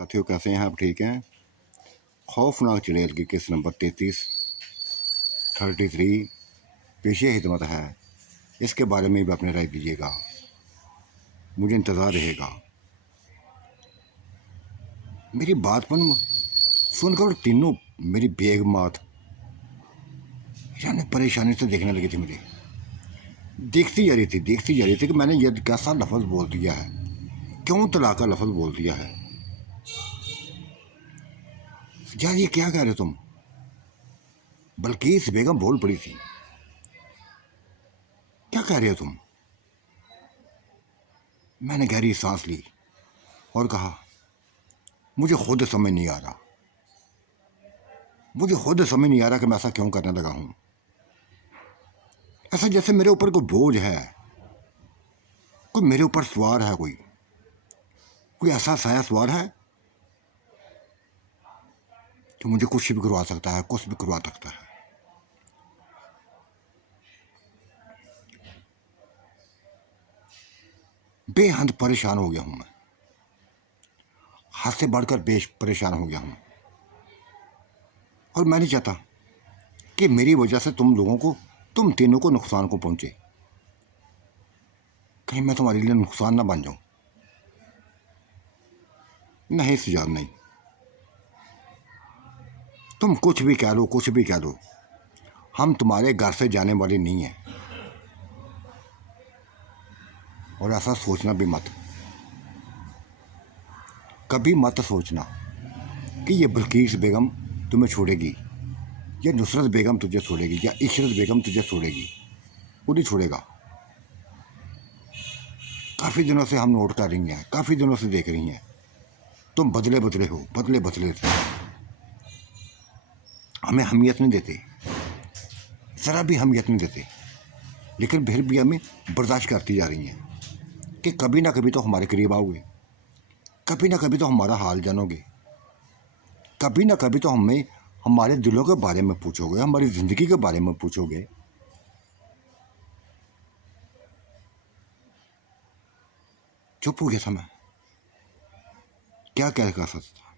साथियों कैसे हैं आप? ठीक हैं? खौफनाक चुड़ैल की किस्त नंबर 33 पेश खिदमत है। इसके बारे में भी अपनी राय दीजिएगा, मुझे इंतज़ार रहेगा। मेरी बात पर सुनकर तीनों मेरी बेगमात यानी परेशानी से देखने लगी थी। मुझे देखती जा रही थी कि मैंने ये कैसा लफ्ज़ बोल दिया है, क्यों तलाक का लफ्ज़ बोल दिया है। यार ये क्या कह रहे हो तुम? बल्किस बेगम बोल पड़ी थी, क्या कह रहे हो तुम? मैंने गहरी सांस ली और कहा, मुझे खुद समझ नहीं आ रहा, कि मैं ऐसा क्यों करने लगा हूं। ऐसा जैसे मेरे ऊपर कोई बोझ है, कोई मेरे ऊपर सवार है, कोई ऐसा साया सवार है जो मुझे कुछ भी करवा सकता है, कुछ भी करवा सकता है। बेहद परेशान हो गया हूं मैं, हद से बढ़कर बेश परेशान हो गया हूं। और मैं नहीं चाहता कि मेरी वजह से तुम तीनों को नुकसान को पहुंचे। कहीं मैं तुम्हारे लिए नुकसान ना बन जाऊं। नहीं सुजान, नहीं, तुम कुछ भी कह लो, हम तुम्हारे घर से जाने वाले नहीं हैं। और ऐसा सोचना भी मत, कभी मत सोचना कि ये बल्किस बेगम तुम्हें छोड़ेगी, या नुसरत बेगम तुझे छोड़ेगी, या इशरत बेगम तुझे छोड़ेगी। वो नहीं छोड़ेगा। काफ़ी दिनों से हम नोट कर रही हैं, काफ़ी दिनों से देख रही हैं, तुम बदले हो, बदले हमें अहमियत नहीं देते, ज़रा भी अहमियत नहीं देते, लेकिन फिर भी हमें बर्दाश्त करती जा रही हैं कि कभी ना कभी तो हमारे करीब आओगे, कभी ना कभी तो हमारा हाल जानोगे, कभी ना कभी तो हमें हमारे दिलों के बारे में पूछोगे, हमारी ज़िंदगी के बारे में पूछोगे। चुप हो गया था मैं, क्या कह सकता था,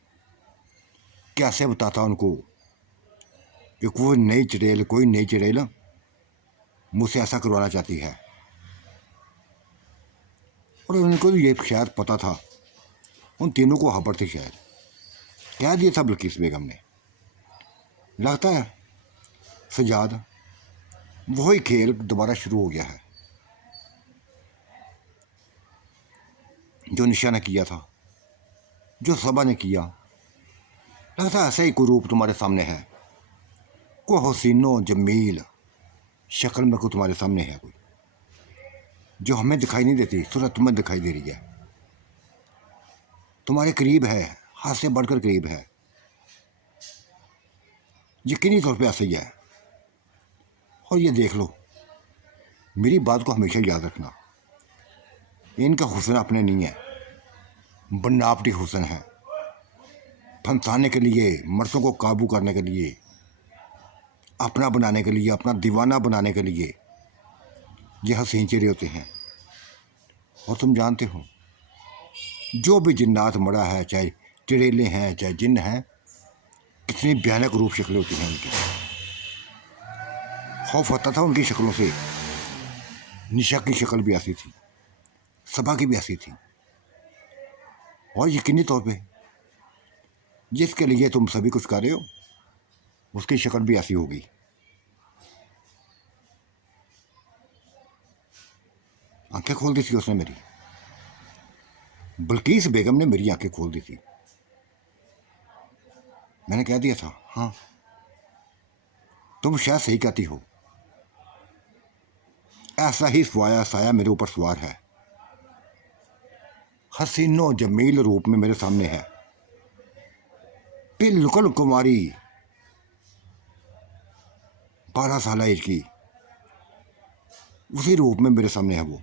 कैसे बताता उनको कि कोई नई चुड़ैल मुझसे ऐसा करवाना चाहती है। और उनको ये शायद पता था, उन तीनों को खबर थी, शायद कह दिया था बल्किस बेगम ने। लगता है सजाद वही खेल दोबारा शुरू हो गया है जो निशा ने किया था, जो सबा ने किया। लगता है ऐसा ही कोई रूप तुम्हारे सामने है, कोई हसीनो जमील शक्ल में कोई तुम्हारे सामने है, कोई जो हमें दिखाई नहीं देती, सूरत तुम्हें दिखाई दे रही है, तुम्हारे करीब है, हाथ से बढ़कर करीब है। यकीनी तौर पे ऐसा ही है। और ये देख लो, मेरी बात को हमेशा याद रखना, इनका हुस्न अपने नहीं है, बनावटी हुस्न है। फंसाने के लिए, मर्दों को काबू करने के लिए, अपना बनाने के लिए, अपना दीवाना बनाने के लिए ये हसीन चेहरे होते हैं। और तुम जानते हो, जो भी जिन्नात मरा है, चाहे चिड़ेले हैं, चाहे जिन्न हैं, कितनी भयानक रूप शक्लें होती हैं उनकी। खौफ आता था उनकी शक्लों से। निशा की शक्ल भी ऐसी थी, सबा की भी ऐसी थी। और यकीनी तौर पे जिसके लिए तुम सभी कुछ कर रहे हो, उसकी शक्ल भी ऐसी होगी। आंखें खोल दी थी उसने मेरी, बल्किस बेगम ने मेरी आंखें खोल दी थी। मैंने कह दिया था, हाँ तुम शायद सही कहती हो, ऐसा ही साया मेरे ऊपर सवार है, हसीनो जमील रूप में मेरे सामने है, बिल्कुल कुमारी 12 साल एज की, उसी रूप में मेरे सामने है वो।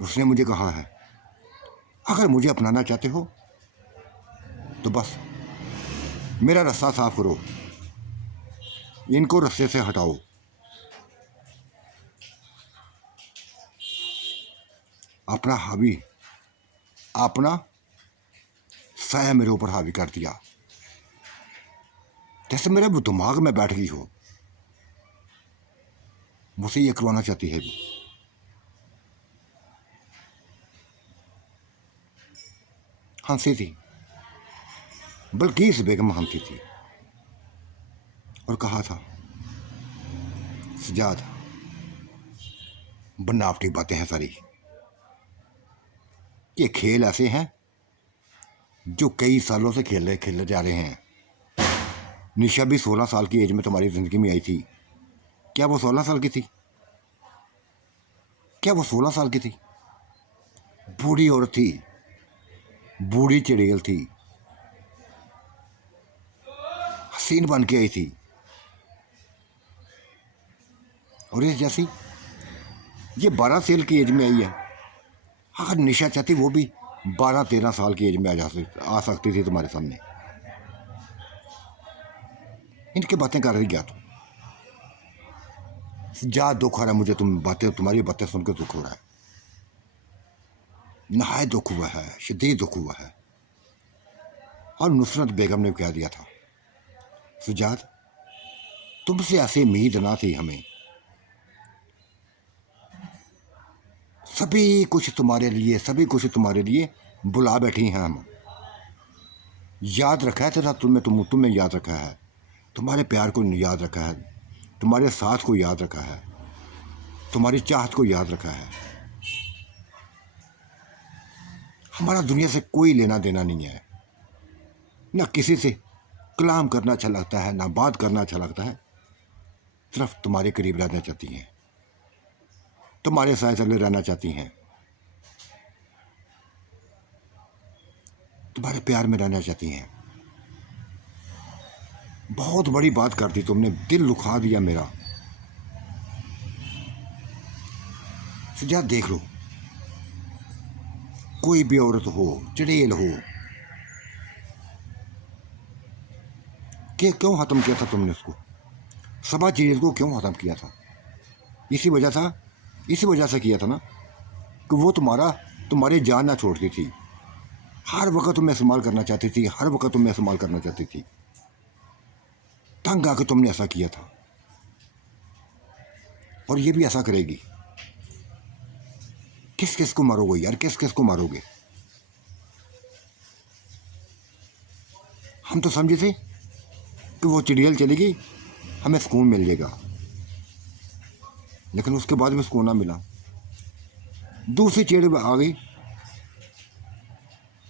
उसने मुझे कहा है, अगर मुझे अपनाना चाहते हो तो बस मेरा रास्ता साफ करो, इनको रास्ते से हटाओ। अपना हावी, अपना साया मेरे ऊपर हावी कर दिया, जैसे मेरे वो दिमाग में बैठ गई हो। मुझसे ये करवाना चाहती है वो। हंसी थी, बल्किस बेगम हंसी थी और कहा था, सजाद बनावटी बातें हैं सारी, ये खेल ऐसे हैं जो कई सालों से खेले जा रहे हैं। निशा भी 16 साल की एज में तुम्हारी जिंदगी में आई थी। क्या वो 16 साल की थी? क्या वो 16 साल की थी? बूढ़ी औरत थी, बूढ़ी चिड़ैल थी, हसीन बन के आई थी। और इस जैसी ये 12 साल की एज में आई है। अगर निशा चाहती वो भी 12-13 साल की एज में आ सकती थी तुम्हारे सामने। इनकी बातें कर रही क्या तुम? जा दुख हो रहा है मुझे, तुम्हारी बातें सुनकर दुख हो रहा है। नहाय दुख हुआ है, शदीद दुख हुआ है। और नुसरत बेगम ने कह दिया था, सुजात तुमसे ऐसी उम्मीद ना थी हमें। सभी कुछ तुम्हारे लिए बुला बैठी हैं हम। याद रखा है तेरा, तुम्हें याद रखा है, तुम्हारे प्यार को याद रखा है, तुम्हारे साथ को याद रखा है, तुम्हारी चाहत को याद रखा है। हमारा दुनिया से कोई लेना देना नहीं है, ना किसी से कलाम करना अच्छा लगता है, ना बात करना अच्छा लगता है। सिर्फ तुम्हारे करीब रहना चाहती हैं, तुम्हारे साथ चले रहना चाहती हैं, तुम्हारे प्यार में रहना चाहती हैं। बहुत बड़ी बात कर दी तुमने, दिल दुखा दिया मेरा। सजा देख लो, कोई भी औरत हो, चिड़ैल हो, कि क्यों ख़त्म किया था तुमने उसको? सबा चिड़ैल को क्यों ख़त्म किया था? इसी वजह से किया था ना कि वो तुम्हारी जान ना छोड़ती थी। हर वक्त तुम्हें इस्तेमाल करना चाहती थी, तंग आकर तुमने ऐसा किया था, और ये भी ऐसा करेगी। किस किस को मारोगे यार, किस किस को मारोगे? हम तो समझे थे कि वो चिड़ियल चली गई, हमें सुकून मिल जाएगा, लेकिन उसके बाद भी सुकून ना मिला। दूसरी चिड़िया आ गई,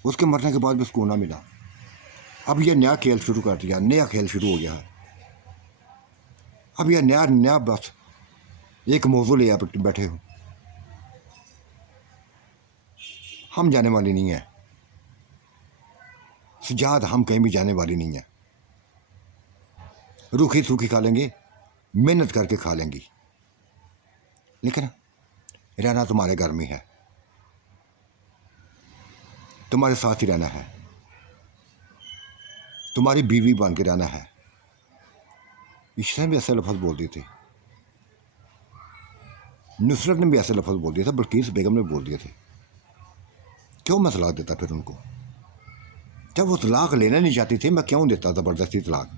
उसके मरने के बाद भी सुकून ना मिला। अब यह नया खेल शुरू कर दिया, नया खेल शुरू हो गया है। अब यह नया बस एक मौजू ले बैठे हो। हम जाने वाली नहीं है सजाद, हम कहीं भी जाने वाली नहीं है। रूखी सूखी खा लेंगे, मेहनत करके खा लेंगी, लेकिन रहना तुम्हारे घर में है, तुम्हारे साथ ही रहना है, तुम्हारी बीवी बन के रहना है। ईशा ने भी ऐसे लफ्ज़ बोल दिए थे, नुसरत ने भी ऐसे लफ्ज़ बोल दिए थे, बल्किस बेगम ने बोल दिए थे। क्यों मैं तलाक देता फिर उनको? जब वो तलाक लेना नहीं चाहती थी, मैं क्यों देता ज़बरदस्ती तलाक?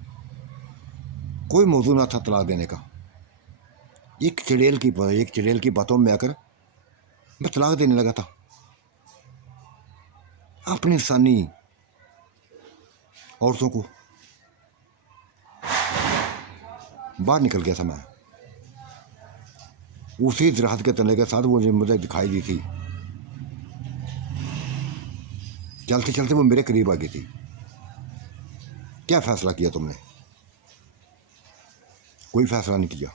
कोई मौजू ना था तलाक देने का। एक चिड़ैल की बातों में आकर मैं तलाक देने लगा था। अपनी इंसानी औरतों को बाहर निकल गया था मैं। उसी राहत के तले के साथ वो मुझे दिखाई दी थी, चलते चलते वो मेरे करीब आ गई थी। क्या फैसला किया तुमने? कोई फैसला नहीं किया।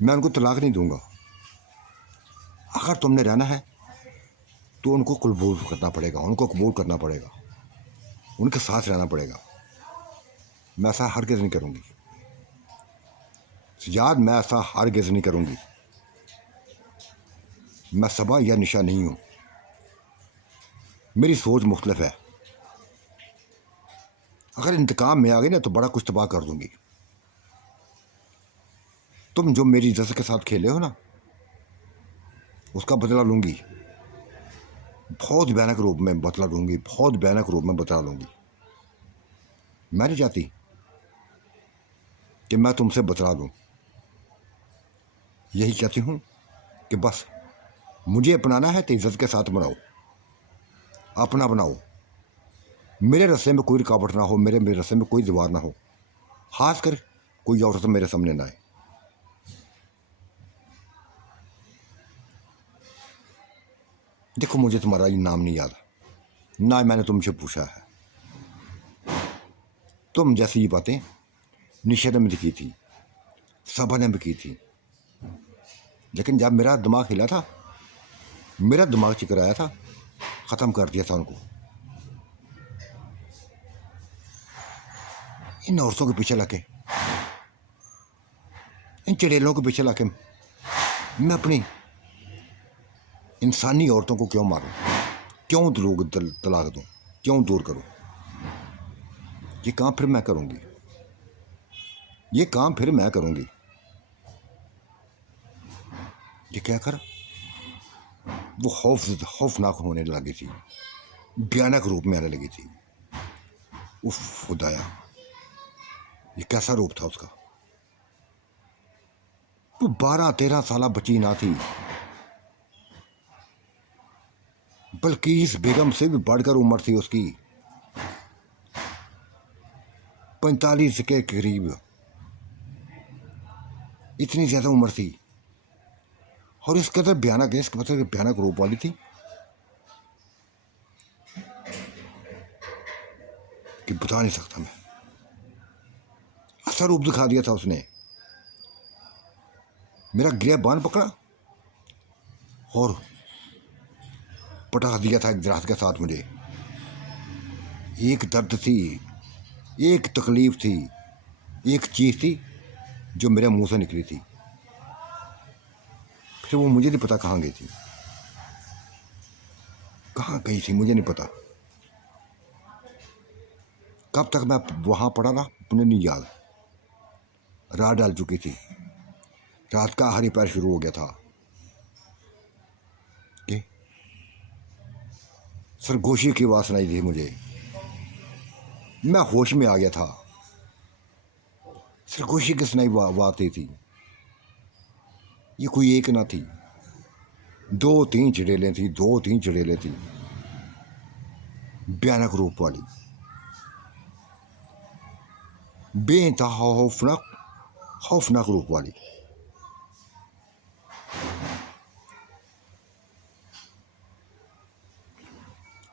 मैं उनको तलाक नहीं दूंगा। अगर तुमने रहना है तो उनको कबूल करना पड़ेगा, उनके साथ रहना पड़ेगा। मैं ऐसा हरगिज़ नहीं करूँगी सजाद, मैं ऐसा हरगिज़ नहीं करूँगी। मैं सबा या निशा नहीं हूँ, मेरी सोच मुख्तलिफ है। अगर इंतकाम में आ गई ना तो बड़ा कुछ तबाह कर दूँगी। तुम जो मेरी इज्जत के साथ खेले हो ना, उसका बदला लूँगी। बहुत भयानक रूप में बतला दूंगी, बहुत भयानक रूप में बतला दूंगी। मैं नहीं चाहती कि मैं तुमसे बतला दूं, यही चाहती हूँ कि बस मुझे अपनाना है तो इज्जत के साथ बनाओ, अपना बनाओ। मेरे रास्ते में कोई रुकावट ना हो, मेरे मेरे रास्ते में कोई दीवार ना हो, खास कर कोई औरत मेरे सामने ना आए। देखो, मुझे तुम्हारा ये नाम नहीं याद, ना मैंने तुमसे पूछा है। तुम जैसी ये बातें निशा ने भी की थी, सबा ने भी की थी, लेकिन जब मेरा दिमाग हिला था, मेरा दिमाग चिकराया था, ख़त्म कर दिया था उनको। इन औरतों के पीछे लगे, इन चड़ेलों के पीछे लगे मैं अपनी इंसानी औरतों को क्यों मारूं, क्यों लोग तलाक दूं, क्यों दूर करूं? ये काम फिर मैं करूंगी, ये काम फिर मैं करूंगी। ये क्या कर, वो खौफनाक होने लगी थी, भयानक रूप में आने लगी थी। उफ खुदाया, ये कैसा रूप था उसका। वो 12-13 साल बच्ची ना थी, बल्कि इस बेगम से भी बढ़कर उम्र थी उसकी, 45 के करीब, इतनी ज़्यादा उम्र थी। और इस कदर भयानक, इस कदर भयानक रूप वाली थी कि बता नहीं सकता मैं। ऐसा रूप दिखा दिया था उसने, मेरा गिरबान पकड़ा और पटा दिया था एक दराज के साथ मुझे। एक दर्द थी, एक तकलीफ थी, एक चीज़ थी जो मेरे मुंह से निकली थी, फिर वो मुझे नहीं पता कहाँ गई थी, कहाँ गई थी मुझे नहीं पता। कब तक मैं वहाँ पड़ा रहा मुझे नहीं याद। रात डाल चुकी थी, रात का हरी पैर शुरू हो गया था कि सरगोशी की आवाज़ सुनाई दी मुझे, मैं होश में आ गया था। सरगोशी की सुनाई आती थी, ये कोई एक ना थी, 2-3 चुड़ैलें थी, 2-3 चुड़ैलें थी, भयानक रूप वाली, बेइंतहा खौफनाक रूप वाली।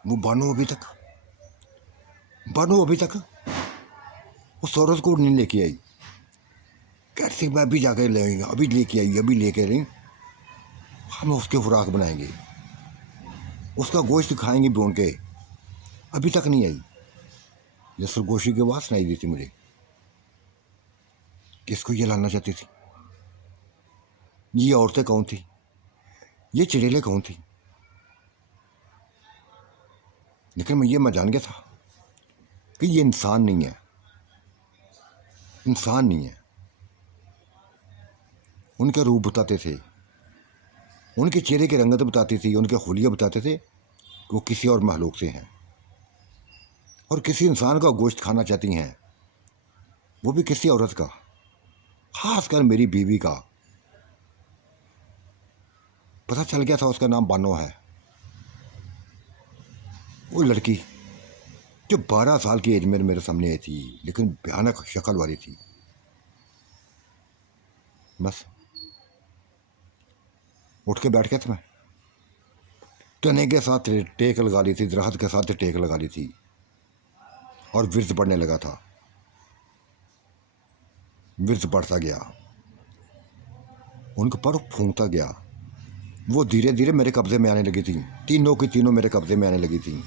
वो बानो अभी तक उस औरत को नहीं लेके आई। कैसे मैं अभी जाकर ले आएंगे, अभी लेके आई, अभी लेके रही, हम उसके खुराक बनाएंगे, उसका गोश्त खाएंगे भून के। अभी तक नहीं आई। ये सरगोशी की आवाज़ सुनाई दी थी मुझे, किसको ये लाना चाहती थी, ये औरतें कौन थी, ये चिड़ैलें कौन थी। लेकिन मैं जान गया था कि ये इंसान नहीं है, इंसान नहीं है। उनके रूप बताते थे, उनके चेहरे की रंगत बताती थी, उनके हुलिया बताते थे कि वो किसी और महलूक से हैं और किसी इंसान का गोश्त खाना चाहती हैं, वो भी किसी औरत का, खासकर मेरी बीवी का। पता चल गया था उसका नाम बानो है। वो लड़की जो 12 साल की एज में मेरे सामने आई थी, लेकिन भयानक शक्ल वाली थी। बस उठ के बैठ गया था मैं, तने के साथ टेक लगा ली थी, दरख्त के साथ टेक लगा ली थी और विर्द पड़ने लगा था। विर्द पड़ता गया, उनके पर फूंकता गया। वो धीरे धीरे मेरे कब्जे में आने लगी थी, तीनों की तीनों मेरे कब्जे में आने लगी थी।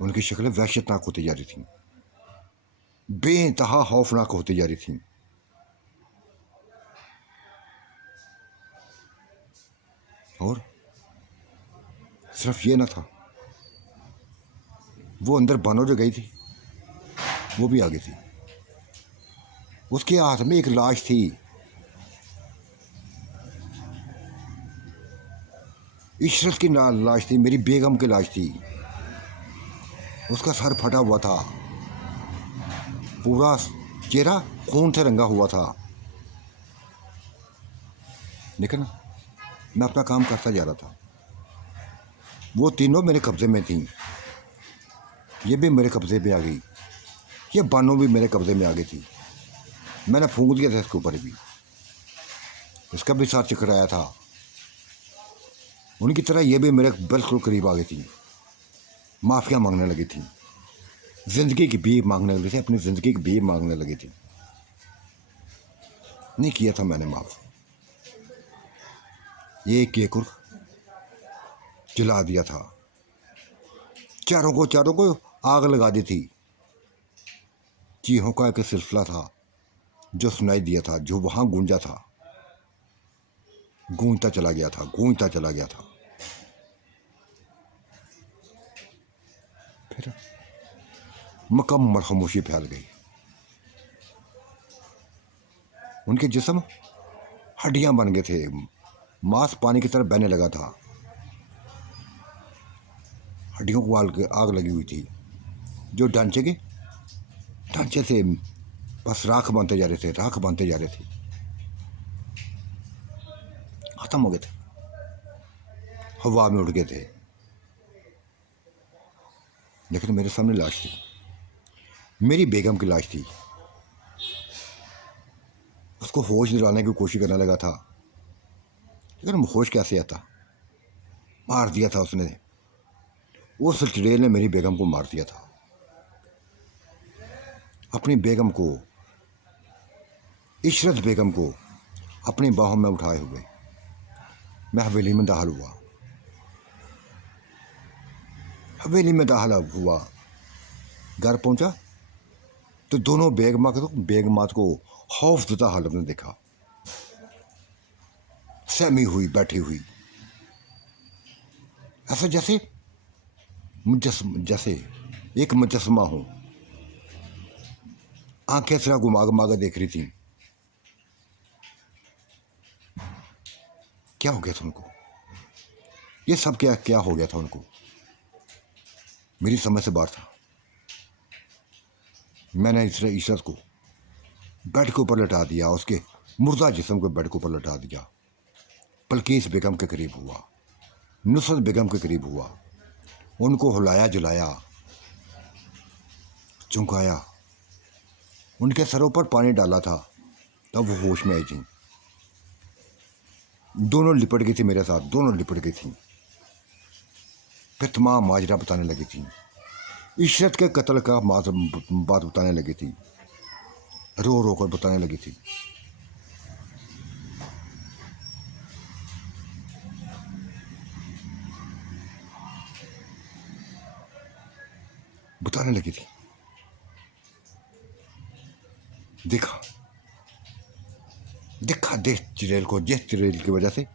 उनकी शक्लें वहशतनाक होती जा रही थी, बेइंतहा खौफनाक होती जा रही थी। और सिर्फ ये ना था, वो अंदर बानो जो गई थी वो भी आ गई थी। उसके हाथ में एक लाश थी, इशरत की लाश थी, मेरी बेगम की लाश थी। उसका सर फटा हुआ था, पूरा चेहरा खून से रंगा हुआ था। लेकिन मैं अपना काम करता जा रहा था। वो तीनों मेरे कब्ज़े में थी। ये भी मेरे कब्ज़े में आ गई, ये बानो भी मेरे कब्ज़े में आ गई थी। मैंने फूंक दिया था इसके ऊपर भी, इसका भी साथ चकराया था। उनकी तरह ये भी मेरे बिल्कुल करीब आ गई थी, माफ़िया मांगने लगी थी, ज़िंदगी की भीख मांगने लगी थी, अपनी ज़िंदगी की भीख मांगने लगी थी। नहीं किया था मैंने माफ़। ये केकुर जला दिया था, चारों को आग लगा दी थी। चीहों का एक सिलसिला था जो सुनाई दिया था, जो वहाँ गूंजा था, गूंजता चला गया था, गूंजता चला गया था। फिर मुकम्मल खामोशी फैल गई। उनके जिस्म हड्डियां बन गए थे, मांस पानी की तरह बहने लगा था। हड्डियों को आग लगी हुई थी, जो ढांचे से बस राख बनते जा रहे थे, राख बनते जा रहे थे, खत्म हो गए थे, हवा में उड़ गए थे। लेकिन मेरे सामने लाश थी, मेरी बेगम की लाश थी। उसको होश दिलाने की कोशिश करने लगा था, लेकिन होश कैसे आता। मार दिया था उसने, उस चुड़ैल ने मेरी बेगम को मार दिया था। अपनी बेगम को, इशरत बेगम को अपनी बाहों में उठाए हुए मैं हवेली में दाखिल हुआ। हवेली में दाखिल हुआ, घर पहुंचा तो दोनों बेगमात को खौफजदा हालत में देखा, सहमी हुई बैठी हुई, ऐसा जैसे एक मुजस्समा हो। आंखें सिरा घुमा घुमा कर देख रही थी। क्या हो गया था उनको, ये सब क्या क्या हो गया था उनको, मेरी समझ से बाहर था। मैंने इशरत को बेड के ऊपर लटा दिया, उसके मुर्दा जिस्म को बेड के ऊपर लटा दिया। बल्किस बेगम के करीब हुआ, नुसरत बेगम के करीब हुआ, उनको हिलाया जुलाया, चुंकाया, उनके सरों पर पानी डाला था, तब वो होश में आई थी। दोनों लिपट गई थी मेरे साथ, दोनों लिपट गई थी। फिर तमाम माजरा बताने लगी थी, इशरत के कत्ल का बात बताने लगी थी, रो रो कर बताने लगी थी। बताने लगी थी, देखा देखा देख चुड़ैल को, जिस चुड़ैल की वजह से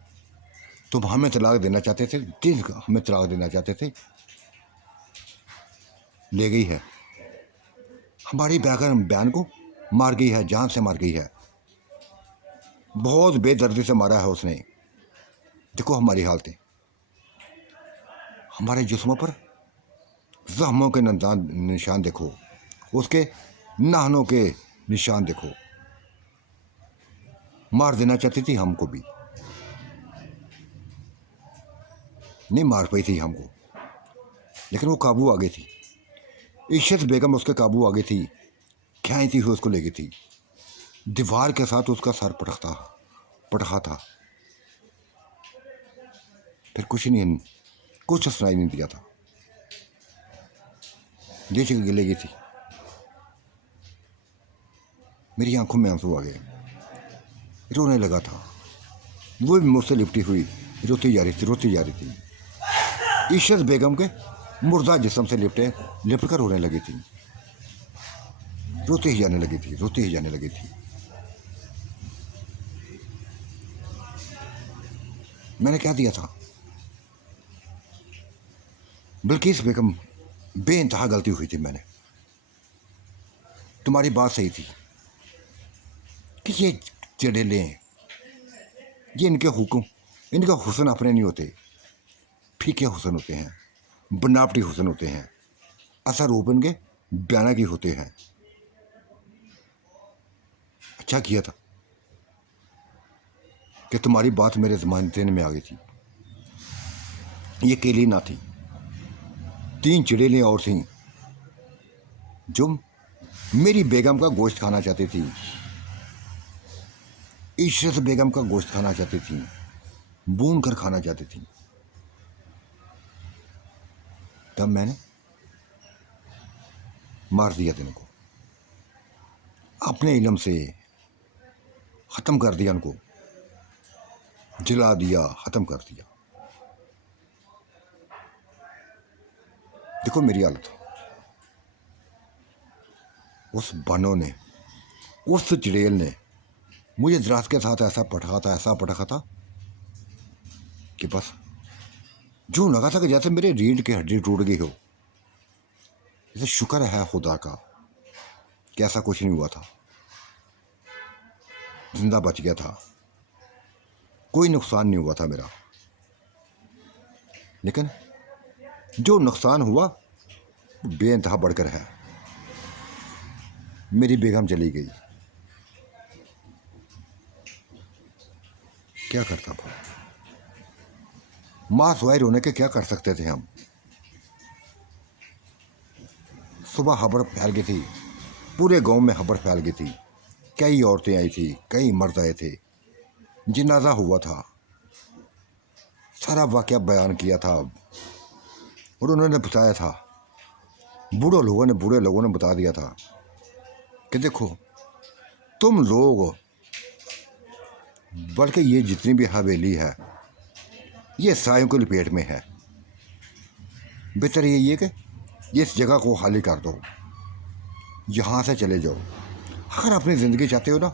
तुम हमें तलाक देना चाहते थे, जिस हमें तलाक देना चाहते थे, ले गई है। हमारी बहन को मार गई है, जान से मार गई है, बहुत बेदर्दी से मारा है उसने। देखो हमारी हालतें, हमारे जिस्मों पर जख्मों के निशान देखो, उसके नाहनों के निशान देखो। मार देना चाहती थी हमको भी, नहीं मार पाई थी हमको, लेकिन वो काबू आ गई थी। इशरत बेगम उसके काबू आ गई थी, खींचती हुई उसको ले गई थी। दीवार के साथ उसका सर पटका था। फिर कुछ सुनाई नहीं दिया था, ले गई थी। मेरी आंखों में आंसू आ गए, रोने लगा था। वो भी मुझसे लिपटी हुई रोती जा रही थी। इशरत बेगम के मुर्दा जिस्म से लिपट कर रोने लगी थी, रोती ही जाने लगी थी। मैंने क्या दिया था, बिल्किस बेगम, बेइंतहा गलती हुई थी मैंने। तुम्हारी बात सही थी कि ये चुड़ैलें, ये इनका हुस्न अपने नहीं होते, फीके हुस्न होते हैं, बनावटी हुस्न होते हैं, असर ओपन के बयाना की होते हैं। अच्छा किया था कि तुम्हारी बात मेरे ज़हन में आ गई थी। ये अकेली ना थी, 3 चुड़ैलें और थीं जो मेरी बेगम का गोश्त खाना चाहती थी, इशरत बेगम का गोश्त खाना चाहती थी, भून कर खाना चाहती थी। तब मैंने मार दिया दिन को, अपने इल्म से ख़त्म कर दिया, उनको जला दिया, ख़त्म कर दिया। देखो मेरी हालत, उस बानो ने, उस चुड़ैल ने मुझे दराज के साथ ऐसा पटखा था कि बस जो लगा था कि जैसे मेरे रीढ़ की हड्डी टूट गई हो। इसे शुक्र है खुदा का कि ऐसा कुछ नहीं हुआ था, जिंदा बच गया था, कोई नुकसान नहीं हुआ था मेरा। लेकिन जो नुकसान हुआ बेइंतहा बढ़कर है। मेरी बेगम चली गई, क्या करता था, मास वायर होने के क्या कर सकते थे हम। सुबह खबर फैल गई थी, पूरे गांव में खबर फैल गई थी, कई औरतें आई थी, कई मर्द आए थे, जनाजा हुआ था, सारा वाकया बयान किया था और उन्होंने बताया था, बूढ़े लोगों ने बता दिया था कि देखो तुम लोग, बल्कि ये जितनी भी हवेली है ये सायों की लपेट में है, बेहतर यही है कि ये इस जगह को खाली कर दो, यहाँ से चले जाओ। अगर अपनी ज़िंदगी चाहते हो ना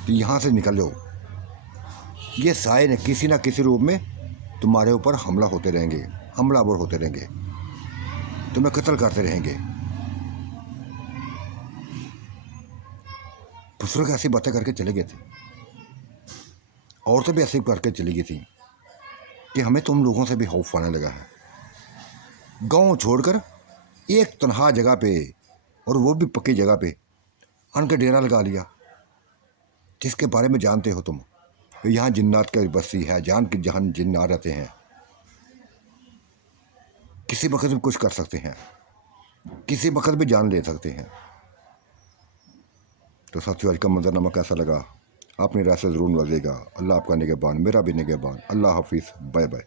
तो यहाँ से निकल जाओ। ये साए ने किसी ना किसी रूप में तुम्हारे ऊपर हमला होते रहेंगे, हमलावर होते रहेंगे, तुम्हें कत्ल करते रहेंगे। बुजुर्ग ऐसी बातें करके चले गए थे, औरतें भी ऐसी करके चली गई थी कि हमें तुम लोगों से भी खौफ आने लगा है। गांव छोड़कर एक तनहा जगह पे, और वो भी पक्की जगह पे, अनका डेरा लगा लिया, जिसके बारे में जानते हो तुम, यहाँ जिन्नात की बस्ती है, जहाँ जिन्नात रहते हैं, किसी वक्त भी कुछ कर सकते हैं, किसी वक्त भी जान ले सकते हैं। तो साथियों, आज का मंजरनामा कैसा लगा, अपनी राय से ज़रूर नवाजिएगा। अल्लाह आपका निगहबान, मेरा भी निगहबान। अल्लाह हाफिज़, बाय बाय।